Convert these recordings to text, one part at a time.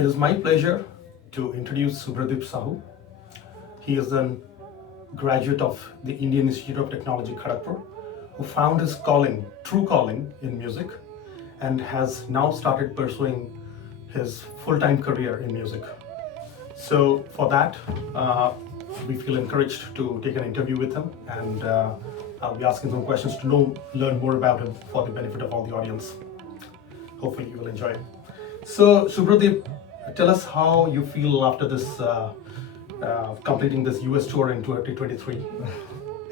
It is my pleasure to introduce Subhradeep Sahoo. He is a graduate of the Indian Institute of Technology, Kharagpur, who found his calling, true calling in music, and has now started pursuing his full-time career in music. So for that, we feel encouraged to take an interview with him, and I'll be asking some questions to learn more about him for the benefit of all the audience. Hopefully you will enjoy it. So Subhradeep, tell us how you feel after this completing this US tour in 2023.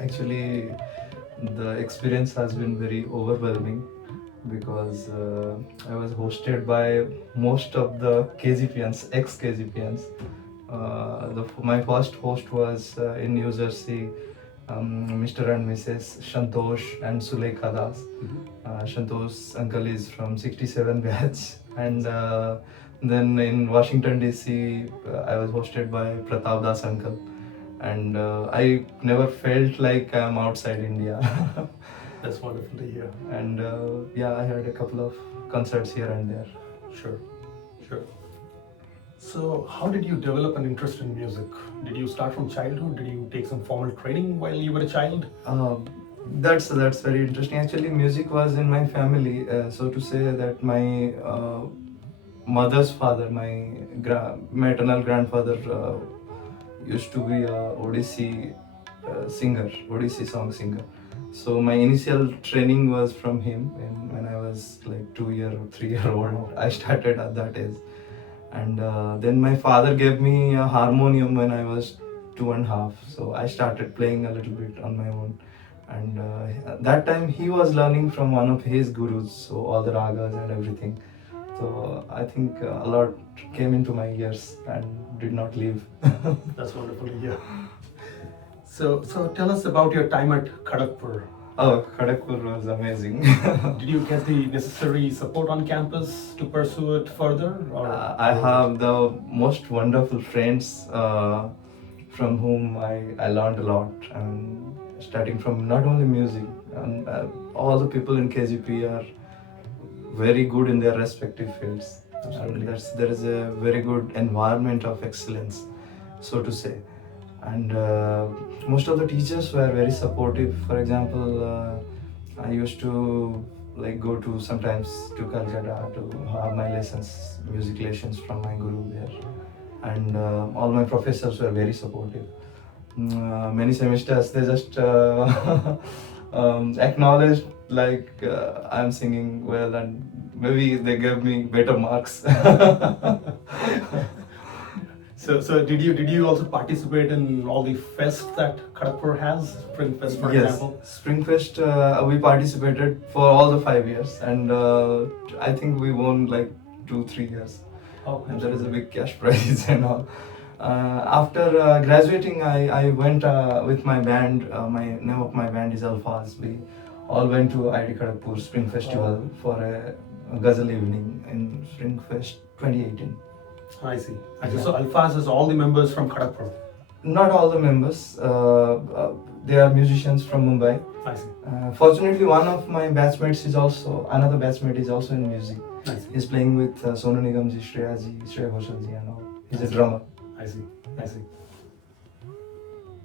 Actually, the experience has been very overwhelming because I was hosted by most of the KGPians, ex-KGPians. My first host was in New Jersey, Mr. and Mrs. Shantosh and Suleika Das. Shantosh uncle is from 67 batch, and then in Washington DC I was hosted by Pratap Das uncle, and I never felt like I'm outside India. That's wonderful to hear. And I had a couple of concerts here and there. Sure. So how did you develop an interest in music? Did you start from childhood? Did you take some formal training while you were a child? That's very interesting. Actually, music was in my family, so to say that my mother's father, my maternal grandfather used to be a Odissi singer, Odissi song singer. So my initial training was from him, and when I was like 2 or 3 year old, I started at that age. And then my father gave me a harmonium when I was 2.5, so I started playing a little bit on my own. And that time he was learning from one of his gurus, so all the ragas and everything. So I think a lot came into my ears and did not leave. That's wonderful to hear. So tell us about your time at Kharagpur. Oh, Kharagpur was amazing. Did you get the necessary support on campus to pursue it further? I have the most wonderful friends from whom I learned a lot. And starting from not only music, and all the people in KGP are very good in their respective fields. And there is a very good environment of excellence, so to say. And most of the teachers were very supportive. For example, I used to go to sometimes to Calcutta to have my lessons, music lessons from my guru there. And all my professors were very supportive. Many semesters they just acknowledged I'm singing well, and maybe they gave me better marks. So did you also participate in all the fests that Kharagpur has? Spring Fest, for example? Yes, Spring Fest, we participated for all the 5 years, and I think we won 2-3 years. Oh, and there is a big cash prize and all. After graduating, I went with my band. My name of my band is Alfaaz. We all went to IIT Kharagpur Spring Festival for a Ghazal evening in Spring Fest 2018. I see. So Alfaaz has all the members from Kharagpur? Not all the members. They are musicians from Mumbai. I see. Fortunately, one of my batchmates is also in music. I see. He's playing with Sonu Nigam ji, Shreya Ghoshal ji and all. He's a drummer. I see.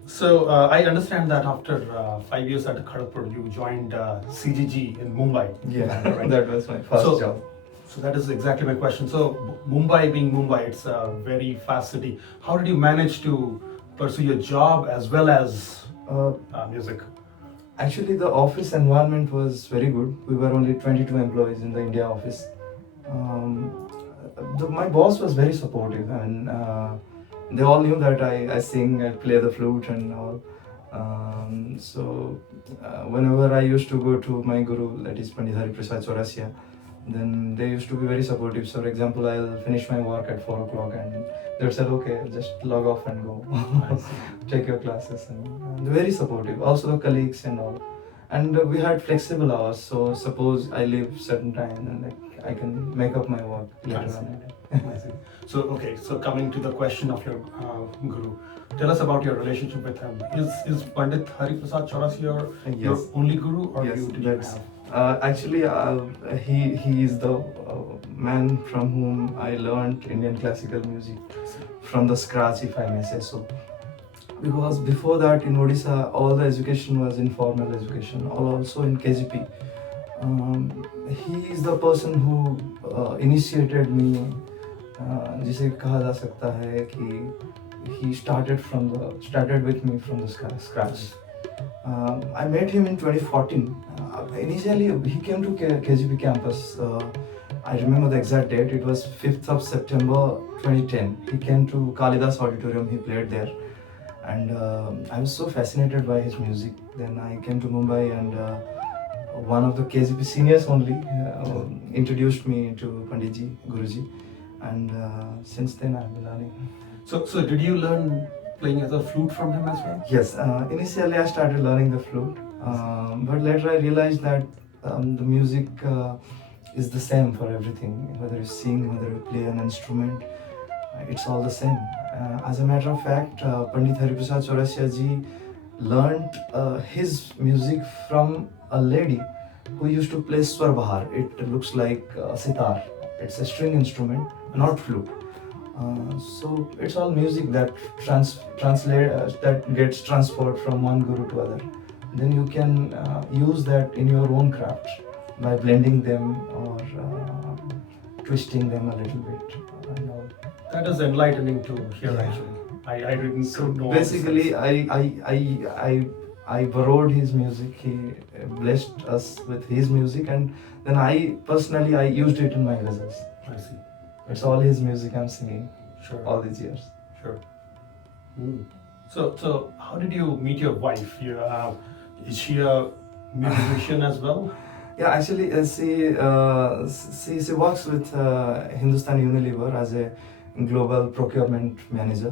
So I understand that after 5 years at Kharagpur, you joined CGG in Mumbai. Yeah, right? That was my first job. So that is exactly my question. So Mumbai being Mumbai, it's a very fast city. How did you manage to pursue your job as well as music? Actually, the office environment was very good. We were only 22 employees in the India office. My boss was very supportive, and they all knew that I sing, I play the flute and all. Whenever I used to go to my guru, that is Pandit Prasad Chaurasia, then they used to be very supportive. So, for example, I'll finish my work at 4 o'clock and they would say, okay, just log off and go. Take your classes. And very supportive. Also the colleagues and all. And we had flexible hours. So suppose I leave certain time and I can make up my work later on. I see. So coming to the question of your guru, tell us about your relationship with him. Is Pandit Hari Prasad Chaurasia your only guru, or yes, did you have? Actually, he is the man from whom I learned Indian classical music from the scratch, if I may say so. Because before that in Odisha, all the education was informal education, also in KGP. He is the person who initiated me, जिसे कहा जा सकता है कि he started with me from the scratch. I met him in 2014. Initially, he came to KGP campus. I remember the exact date. It was 5th of September 2010. He came to Kalidas Auditorium. He played there, and I was so fascinated by his music. Then I came to Mumbai, and one of the KGP seniors only introduced me to Panditji, Guruji, and since then I've been learning. So did you learn playing as a flute from him as well? Yes, initially I started learning the flute, but later I realized that the music is the same for everything. Whether you sing, whether you play an instrument, it's all the same. As a matter of fact, Pandit Prasad Chaurasia ji learned his music from a lady who used to play swar bahar. It looks like a sitar. It's a string instrument, not flute. So it's all music that that gets transferred from one guru to other. Then you can use that in your own craft by blending them or twisting them a little bit. And all. That is enlightening to hear. Yeah. Actually, I didn't So know. basically, I borrowed his music. He blessed us with his music, and then I personally used it in my Ghazals. I see. It's all his music I'm singing Sure. all these years. Sure. So how did you meet your wife? Is she a musician as well? Yeah, actually, she works with Hindustan Unilever as a global procurement manager.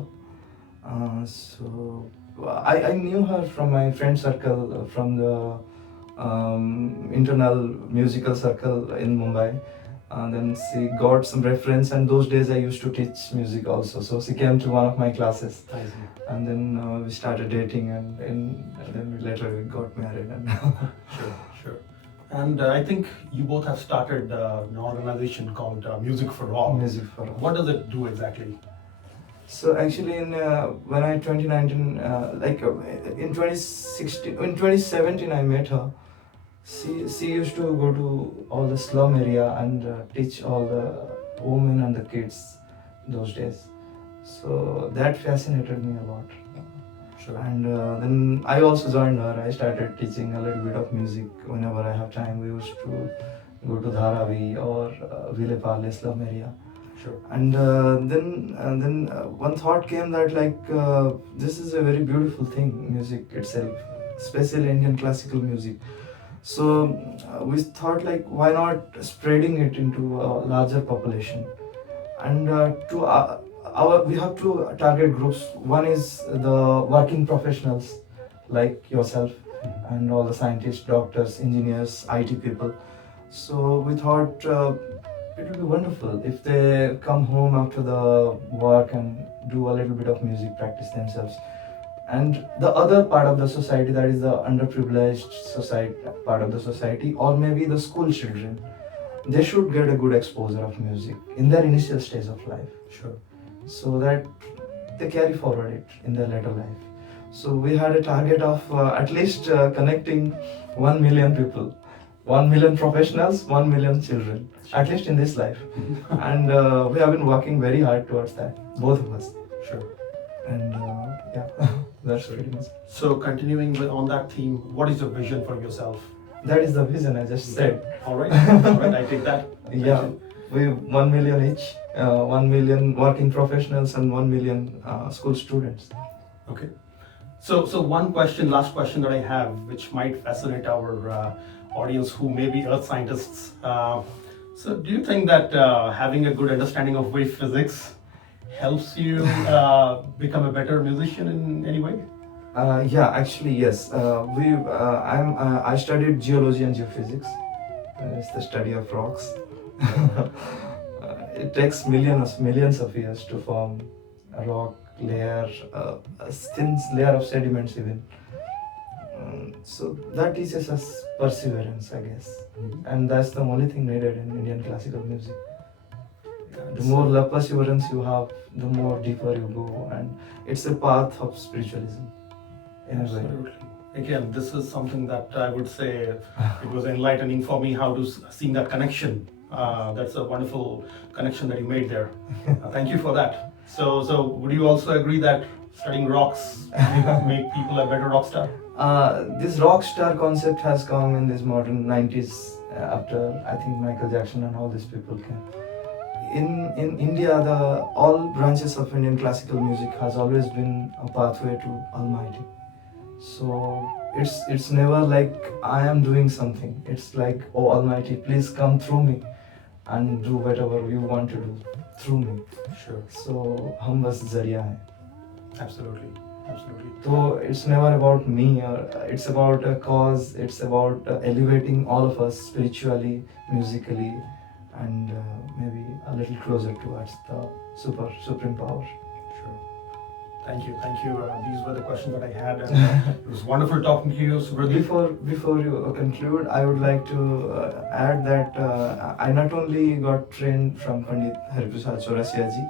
So I knew her from my friend circle, from the internal musical circle in Mumbai. And then she got some reference, and those days I used to teach music also. So she came to one of my classes, I see. and then we started dating, and then later we got married. And Sure. And I think you both have started an organization called Music for All. Music for All. What does it do exactly? So actually, when I 2019, in 2016, in 2017, I met her. She used to go to all the slum area and teach all the women and the kids those days. So that fascinated me a lot. Sure. And then I also joined her. I started teaching a little bit of music whenever I have time. We used to go to Dharavi or Ville Parle slum area. Sure. And then one thought came that this is a very beautiful thing, music itself, especially Indian classical music. So we thought why not spreading it into a larger population, and we have two target groups. One is the working professionals like yourself and all the scientists, doctors, engineers, IT people. So we thought it would be wonderful if they come home after the work and do a little bit of music practice themselves. And the other part of the society, that is the underprivileged society, part of the society, or maybe the school children, they should get a good exposure of music in their initial stage of life. Sure. So that they carry forward it in their later life. So we had a target of at least connecting 1 million people, 1 million professionals, 1 million children, at least in this life. And we have been working very hard towards that, both of us. Sure. And yeah, that's pretty much. So continuing on that theme, what is your vision for yourself? That is the vision I just said. All right, I take that. Yeah, we 1 million each, 1 million working professionals and 1 million school students. Okay. So one question, last question that I have, which might fascinate our audience who may be earth scientists. So do you think that having a good understanding of wave physics helps you become a better musician in any way? Yeah, actually yes. I studied geology and geophysics. It's the study of rocks. It takes millions of years to form a rock layer, a thin layer of sediments even. So that teaches us perseverance, I guess. And that's the only thing needed in Indian classical music. The more love perseverance you have, the more deeper you go, and it's a path of spiritualism in a way. Absolutely. Again, this is something that I would say it was enlightening for me how to see that connection. That's a wonderful connection that you made there. Thank you for that. So would you also agree that studying rocks make people a better rock star? This rock star concept has come in this modern 90s after I think Michael Jackson and all these people came. In India, all branches of Indian classical music has always been a pathway to Almighty. So it's never like I am doing something. It's like, oh Almighty, please come through me and do whatever you want to do through me. Sure. So hum bas zariya hai. Absolutely. Absolutely. So it's never about me, or it's about a cause. It's about elevating all of us spiritually, musically, and maybe a little closer towards the supreme power. Sure. Thank you. These were the questions that I had, and it was wonderful talking to you, Subhradeep. Before you conclude, I would like to add that I not only got trained from Pandit Hariprasad Chaurasia ji.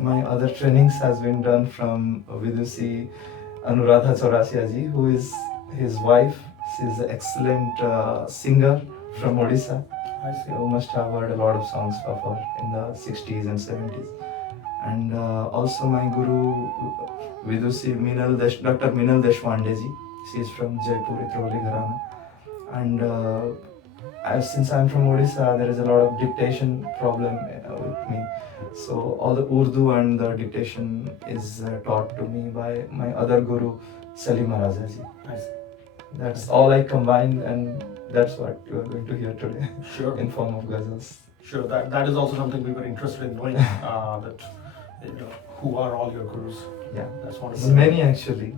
My other trainings has been done from Vidushi Anuradha Chaurasia ji, who is his wife. She is an excellent singer from Odisha. I see. You must have heard a lot of songs of her in the 60s and 70s. And also my guru, Vidushi Dr. Meenal Deshpande ji. She is from Jaipur, Itroli Gharana. And since I'm from Odisha, there is a lot of dictation problem with me. So all the Urdu and the dictation is taught to me by my other guru, Salim Raja ji. I see. That's all I combined, and that's what you are going to hear today. Sure. In form of ghazals. Sure. That is also something we were interested in knowing. That who are all your gurus? Yeah. That's There's wonderful. many actually.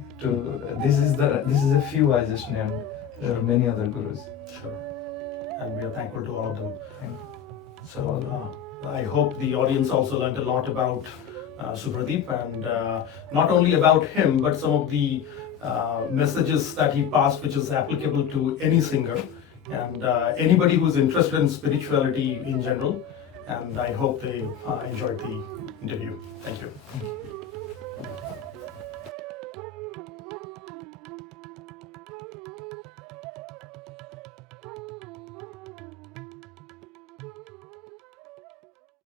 This is a few I just named. There are many other gurus. Sure. And we are thankful to all of them. Thank you. So I hope the audience also learned a lot about Subhradeep, and not only about him, but some of the messages that he passed, which is applicable to any singer and anybody who's interested in spirituality in general. And I hope they enjoyed the interview. Thank you.